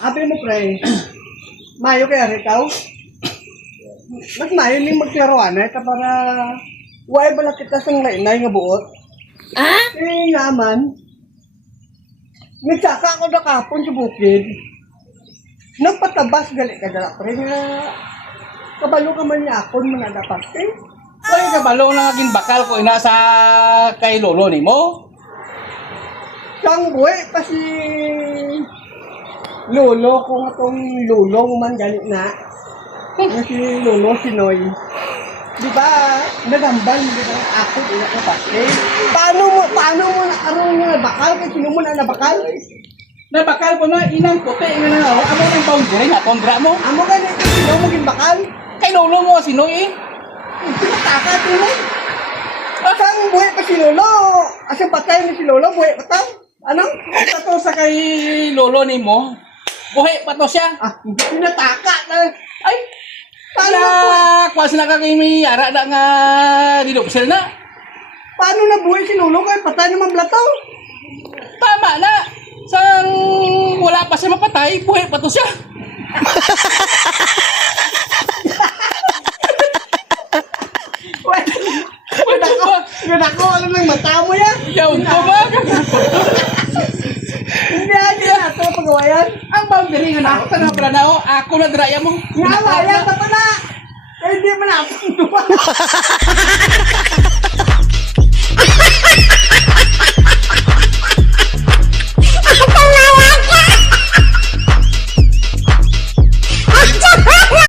Abi mo, pre. Mayo kaya ikaw? Mas mayo ni magklaruan eh, para why bala kita sang lainay nga buot? Eh naman, nagsaka ako na kapon sa bukid. Nagpatabas gali ka dala, pre, nga kabalo ka man niya akon manadapat eh. Ay, kabalo na naging bakal ko ina sa kay lolo ni mo. Sang buhay pa si lolo kung atong lolo mo man gali na. Nga si lolo, si Noy. Di ba, nagambal, di ba, ako, ina ka paste. Paano mo nakaroon nga bakal? Kaya sino mo na nabakal? Nabakal ko na inang puti nga na ako. Amo ng boundary nga kondra mo. Amo ka na ito, sino mo bakal? Kay lolo mo sino eh. Pinataka ito mo. Sang buhay pa si lolo. Asang patay ni si lolo, buhay pa ta? Ano? Pato sa kay lolo ni mo. Buhay pa to siya. Ah, hindi pinataka na. Ay, Paano na kaya kwa sila ka kay may ara na nga dinupsel na. Paano na buhay si lolo kaya patay naman blataw? Tama na. Sang wala pa siya mapatay, buhay pa to siya. Ganako, ano lang mata mo yan? Yaw ko ba? Hindi na ito pagawayan. Ang boundary nga na ako, tanong pala na ako na draya mo. Ngawayan ka pala. Eh, hindi mo na ako.